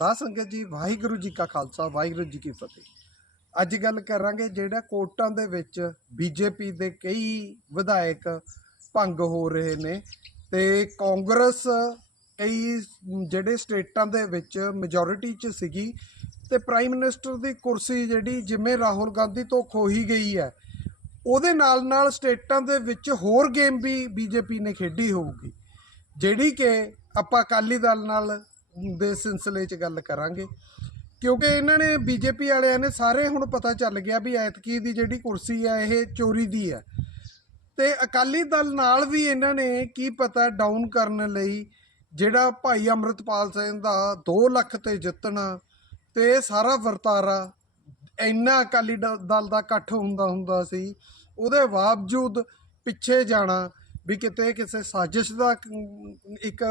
ਸਾਧ ਸੰਗਤ ਜੀ, ਵਾਹਿਗੁਰੂ ਜੀ ਕਾ ਖਾਲਸਾ, ਵਾਹਿਗੁਰੂ ਜੀ ਕੀ ਫਤਿਹ। ਅੱਜ ਗੱਲ ਕਰਾਂਗੇ ਜਿਹੜਾ ਕੋਟਾਂ ਦੇ ਵਿੱਚ ਬੀਜੇਪੀ ਦੇ ਕਈ ਵਿਧਾਇਕ ਭੰਗ ਹੋ ਰਹੇ ਨੇ ਤੇ ਕਾਂਗਰਸ ਕਈ ਜਿਹੜੇ ਸਟੇਟਾਂ ਦੇ ਵਿੱਚ ਮੈਜੋਰਿਟੀ 'ਚ ਸੀਗੀ ਤੇ ਪ੍ਰਾਈਮ ਮਿਨਿਸਟਰ ਦੀ ਕੁਰਸੀ ਜਿਹੜੀ ਜਿਵੇਂ ਰਾਹੁਲ ਗਾਂਧੀ ਤੋਂ ਖੋਹੀ ਗਈ ਹੈ, ਉਹਦੇ ਨਾਲ ਨਾਲ ਸਟੇਟਾਂ ਦੇ ਵਿੱਚ ਹੋਰ ਗੇਮ ਵੀ ਬੀਜੇਪੀ ਨੇ ਖੇਡੀ ਹੋਊਗੀ। ਜਿਹੜੀ ਕਿ ਆਪਾਂ ਅਕਾਲੀ ਦਲ ਨਾਲ ਦੇ ਸਿਲਸਿਲੇ 'ਚ ਗੱਲ ਕਰਾਂਗੇ। ਕਿਉਂਕਿ ਇਹਨਾਂ ਨੇ ਬੀਜੇਪੀ ਵਾਲਿਆਂ ਨੇ ਸਾਰੇ ਹੁਣ ਪਤਾ ਚੱਲ ਗਿਆ ਵੀ ਐਤਕੀ ਦੀ ਜਿਹੜੀ ਕੁਰਸੀ ਹੈ ਇਹ ਚੋਰੀ ਦੀ ਹੈ ਤੇ ਅਕਾਲੀ ਦਲ ਨਾਲ ਵੀ ਇਹਨਾਂ ਨੇ ਕੀ ਪਤਾ ਡਾਊਨ ਕਰਨ ਲਈ ਜਿਹੜਾ ਭਾਈ ਅਮਰਤਪਾਲ ਸਿੰਘ ਦਾ 2 ਲੱਖ ਤੇ ਜਿੱਤਣਾ ਤੇ ਇਹ ਸਾਰਾ ਵਰਤਾਰਾ ਇੰਨਾ ਅਕਾਲੀ ਦਲ ਦਾ ਇਕੱਠ ਹੁੰਦਾ ਹੁੰਦਾ ਸੀ, ਉਹਦੇ ਬਾਵਜੂਦ ਪਿੱਛੇ ਜਾਣਾ ਵੀ ਕਿਤੇ ਕਿਸੇ ਸਾਜ਼ਿਸ਼ ਦਾ ਇੱਕ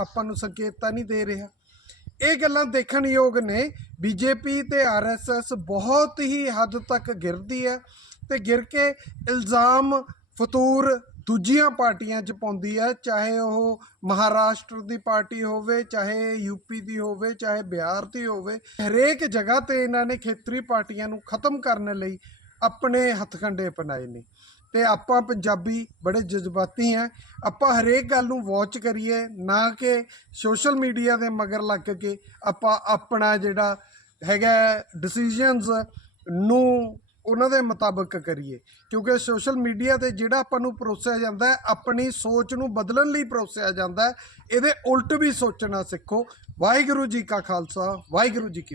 ਆਪਾਂ ਨੂੰ ਸੰਕੇਤ ਤਾਂ ਨਹੀਂ ਦੇ ਰਿਹਾ। ਇਹ ਗੱਲਾਂ ਦੇਖਣ ਯੋਗ ਨੇ ਬੀਜੇਪੀ ਤੇ ਆਰਐਸਐਸ ਬਹੁਤ ਹੀ ਹੱਦ ਤੱਕ ਗਿਰਦੀ ਹੈ ਤੇ ਗਿਰ ਕੇ ਇਲਜ਼ਾਮ ਫਤੂਰ ਦੂਜੀਆਂ ਪਾਰਟੀਆਂ 'ਚ ਪਾਉਂਦੀ ਹੈ, ਚਾਹੇ ਉਹ ਮਹਾਰਾਸ਼ਟਰ ਦੀ ਪਾਰਟੀ ਹੋਵੇ, ਚਾਹੇ ਯੂਪੀ ਦੀ ਹੋਵੇ, ਚਾਹੇ ਬਿਹਾਰ ਦੀ ਹੋਵੇ। ਹਰੇਕ ਜਗ੍ਹਾ ਤੇ ਇਹਨਾਂ ਨੇ ਖੇਤਰੀ ਪਾਰਟੀਆਂ ਨੂੰ ਖਤਮ ਕਰਨ ਲਈ ਆਪਣੇ ਹੱਥਕੰਡੇ ਅਪਣਾਏ ਨੇ। ਤੇ ਆਪਾਂ ਪੰਜਾਬੀ ਬੜੇ ਜਜ਼ਬਾਤੀ ਆ। ਆਪਾਂ ਹਰੇਕ ਗੱਲ ਨੂੰ ਵਾਚ ਕਰੀਏ, ਨਾ ਕਿ ਸੋਸ਼ਲ ਮੀਡੀਆ ਦੇ ਮਗਰ ਲੱਗ ਕੇ ਆਪਾਂ ਆਪਣਾ ਜਿਹੜਾ ਹੈਗਾ ਡਿਸੀਜਨਸ ਨੂੰ ਉਹਨਾਂ ਦੇ ਮੁਤਾਬਕ ਕਰੀਏ। ਕਿਉਂਕਿ ਸੋਸ਼ਲ ਮੀਡੀਆ ਤੇ ਜਿਹੜਾ ਆਪਾਂ ਨੂੰ ਪਰੋਸਿਆ ਜਾਂਦਾ ਹੈ, ਆਪਣੀ ਸੋਚ ਨੂੰ ਬਦਲਣ ਲਈ ਪਰੋਸਿਆ ਜਾਂਦਾ ਹੈ। ਇਹਦੇ ਉਲਟ ਵੀ ਸੋਚਣਾ ਸਿੱਖੋ। ਵਾਹਿਗੁਰੂ ਜੀ ਕਾ ਖਾਲਸਾ, ਵਾਹਿਗੁਰੂ ਜੀ ਕੀ ਫਤਿਹ।